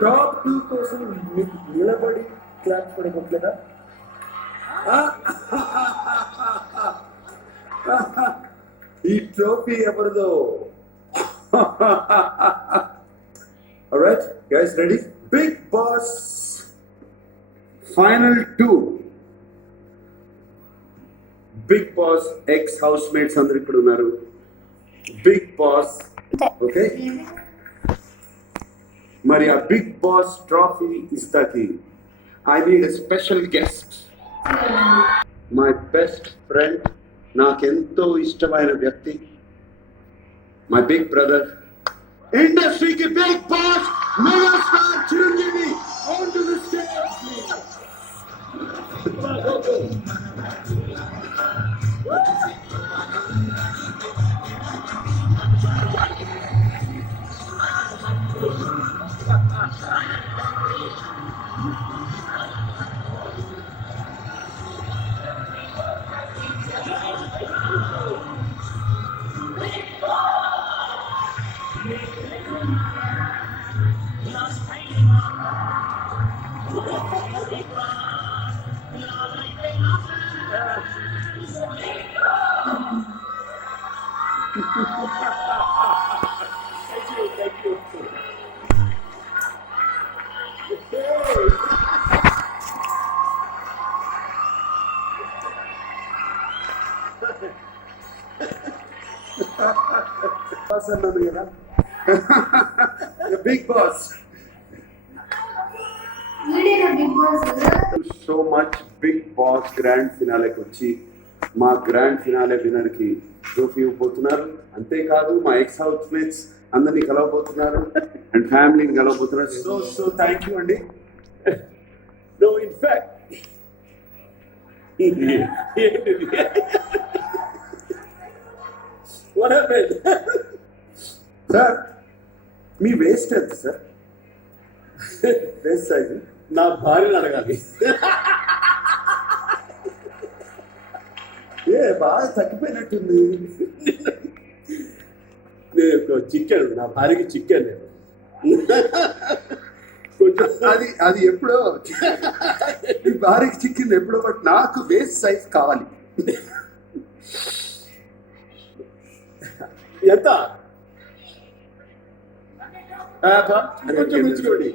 Top 2 కోసం మీకు నిలబడి క్లాప్ పడకపోలేదా? ఈ ట్రోఫీ ఎవరిదో? Alright, guys, ready? Big Boss Final 2. Big Boss ex housemates అందరూ ఇక్కడ ఉన్నారు. Big Boss, okay? మరి ఆ బిగ్ బాస్ ట్రోఫీ ఇస్తాకి I need a special guest, my best friend, నాకెంతో ఇష్టమైన వ్యక్తి, మై బిగ్ బ్రదర్, ఇండస్ట్రీకి big boss megastar Chiranjeevi on to the stage please. Thank you. Boss అన్నాను కదా, big boss. So much Bigg Boss grand ఫినాలేకి వచ్చి మా గ్రాండ్ ఫినాలే విన్నర్ కి ట్రోఫీ ఇవ్వబోతున్నారు. అంతేకాదు మా ఎక్స్ హౌస్ మేట్స్ అందరినీ కలవబోతున్నారు అండ్ ఫ్యామిలీని కలవబోతున్నారు. సో థ్యాంక్ యూ అండి. No in fact what happened? Sir మీ వేస్ట్ ఎంత సార్? వేస్ట్ సైజ్ నా భార్యను అడగాలి. బాగా తగ్గిపోయినట్టుంది. నేను చికెన్, నా భార్యకి చికెన్ నేను అది ఎప్పుడో మీ భార్యకి చికెన్ ఎప్పుడో, బట్ నాకు వేస్ట్ సైజ్ కావాలి. ఎంత? కొంచెం పెంచుకోండి,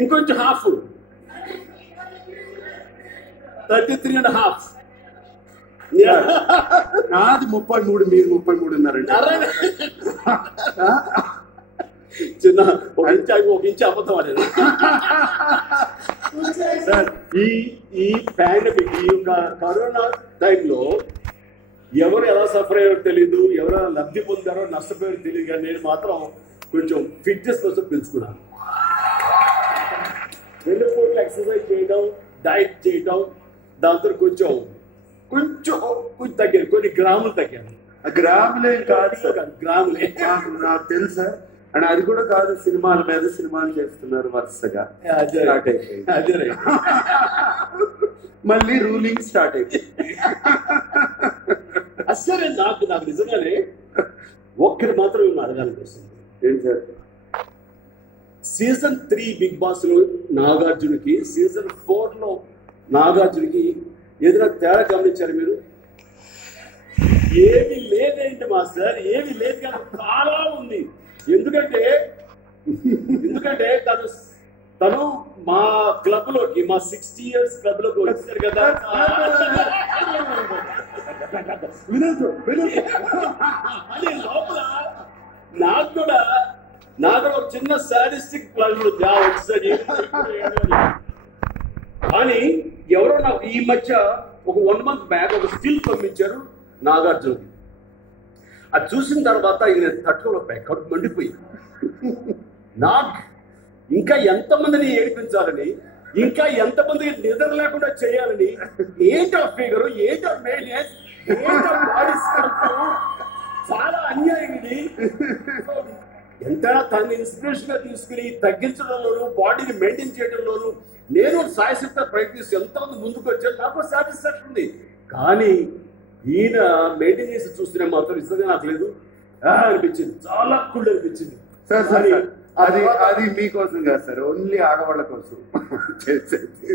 ఇంకొంచెం హాఫ్, 33.5. నాది 33, మీరు 33 ఉన్నారండి. చిన్న ఒక ఇంచు అబద్ధం అనేది. సార్ ఈ పాండమిక్, ఈ యొక్క కరోనా టైంలో ఎవరు ఎలా సఫర్ అయ్యారో తెలీదు, ఎవరు లబ్ధి పొందారో నష్టపోయారో తెలియదు, కానీ నేను మాత్రం కొంచెం ఫిట్నెస్ కోసం పెంచుకున్నాను. 2 పూటలు ఎక్సర్సైజ్ చేయడం, డైట్ చేయడం, దాంతో కొంచెం తగ్గాను, కొన్ని గ్రాములు తగ్గాను. గ్రాములే కాదు సార్, గ్రాములే నాకు తెలుసా. అండ్ అది కూడా కాదు, సినిమాల మీద సినిమాలు చేస్తున్నారు వరుసగా. అదే మళ్ళీ రూలింగ్ స్టార్ట్ అయిపోయింది. అసలే నాకు నిజంగానే ఒక్కటి మాత్రం అడగాలనిపిస్తుంది. ఏంటి సార్? సీజన్ 3 బిగ్ బాస్ లో నాగార్జునకి, సీజన్ 4 లో నాగార్జునకి ఏదైనా తేడా గమనించారు మీరు? ఏమి లేదేంటి మాస్టర్, ఏమి లేదు కానీ చాలా ఉంది. ఎందుకంటే తను మా క్లబ్ లోకి, మా 60 years క్లబ్ లోకి వచ్చారు కదా. అని లోపల నాకు కూడా ఒక చిన్న సాడిస్టిక్ ప్లాన్ వచ్చేసరి. కానీ ఎవరో నాకు ఈ మధ్య ఒక 1 month బ్యాక్ ఒక స్టిల్ పంపించారు నాగార్జునకి. అది చూసిన తర్వాత ఈయన తట్టుకోలేకపోయా, కడుపు మండిపోయి. నాకు ఇంకా ఎంతమందిని ఏడిపించాలని, ఇంకా ఎంతమంది నిద్ర లేకుండా చేయాలని, ఏంటో ఫిగరు, ఏంటో మెయింటెనెన్స్, ఏంటో బాడీ స్ట్రక్చర్, చాలా అన్యాయం ఇది. ఎంతైనా తనని ఇన్స్పిరేషన్ గా తీసుకుని తగ్గించడంలోను, బాడీని మెయింటైన్ చేయడంలోను నేను సాయశక్తిగా ప్రయత్నిస్తూ ఎంతమంది ముందుకు వచ్చాను, నాకు సాటిస్ఫాక్షన్ ఉంది. కానీ ఈయన మెయింటైన్ చేసి చూస్తూనే మాత్రం ఇష్టంగా నాకు లేదు అనిపించింది, చాలా కూల్ అనిపించింది. అది మీకోసం కాదు సార్, ఓన్లీ ఆడవాళ్ళ కోసం చేసేది.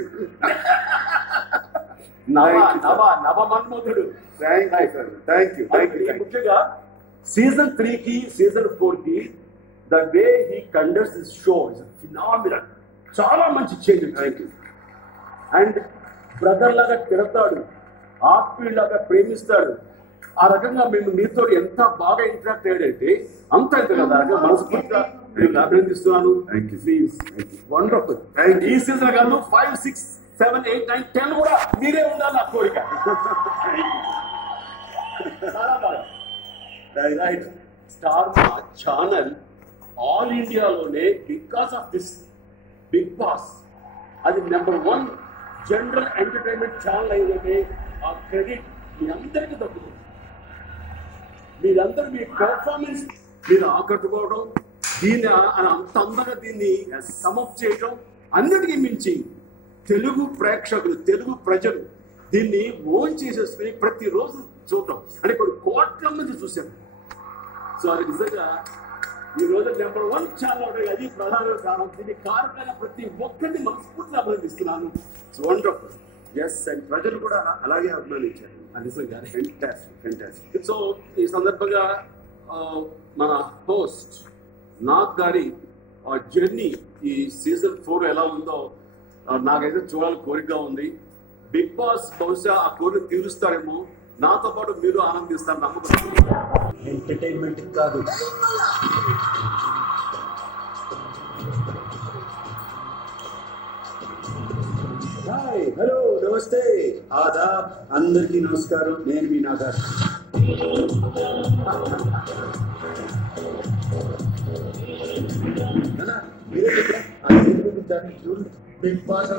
నవ మన్మధుడు. Thank you sir, thank you. ముఖ్యంగా సీజన్ 3 కి సీజన్ 4 కి the way he conducts this show is phenomenal. చాలా మంచి change. Thank you. And brother లాగా తిడతాడు, ఆత్మీయులాగా ప్రేమిస్తాడు. ఆ రకంగా మేము మీతో ఎంత బాగా ఇంటరాక్ట్ అయ్యాడంటే అంత ఇంత కదా మనస్ఫూర్తిగా నేను అభినందిస్తున్నాను. Please, wonderful. ఈ సీజన్ కాదు 5, 6, 7, 8, 9, 10 కూడా మీరే ఉండాలి నా కోరిక. చాలా బాగా right. Star Maa channel all ఇండియాలోనే because of this Bigg Boss అది నెంబర్ 1 జనరల్ ఎంటర్టైన్మెంట్ ఛానల్ అయిందంటే ఆ క్రెడిట్ మీ అందరికీ దక్కుతుంది. మీరందరూ మీ పెర్ఫార్మెన్స్ మీరు ఆకట్టుకోవడం, దీన్ని అంత అందంగా దీన్ని సమప్ చేయడం, అన్నిటికీ మించి తెలుగు ప్రేక్షకులు, తెలుగు ప్రజలు దీన్ని ఓన్ చేసేసుకుని ప్రతిరోజు చూడటం అంటే ఇప్పుడు కోట్ల మంది చూశాను. సో అది నిజంగా ఈ రోజు నెంబర్ 1 ఛానల్ అది ప్రధాన కారణం. దీన్ని కారణమైన ప్రతి ఒక్కరిని మనస్ఫూర్తిగా అభినందిస్తున్నాను. It's wonderful. ఎస్, అండ్ ప్రజలు కూడా అలాగే అభిమానించారు. నిజంగా ఫెంటాస్టిక్. సో ఈ సందర్భంగా మన హోస్ట్ నాగ్ గారి జర్నీ ఈ సీజన్ 4 ఎలా ఉందో నాకైతే చూడాలని కోరికగా ఉంది. బిగ్ బాస్ బహుశా ఆ కోరిక తీరుస్తారేమో, నాతో పాటు మీరు ఆనందిస్తారు నమ్మకం. ఎంటర్టైన్మెంట్ కాదు, హాయ్, హలో, నమస్తే, ఆదాబ్, అందరికీ నమస్కారం. నేను మీ నాగార్. మీరే బిగ్ బాస్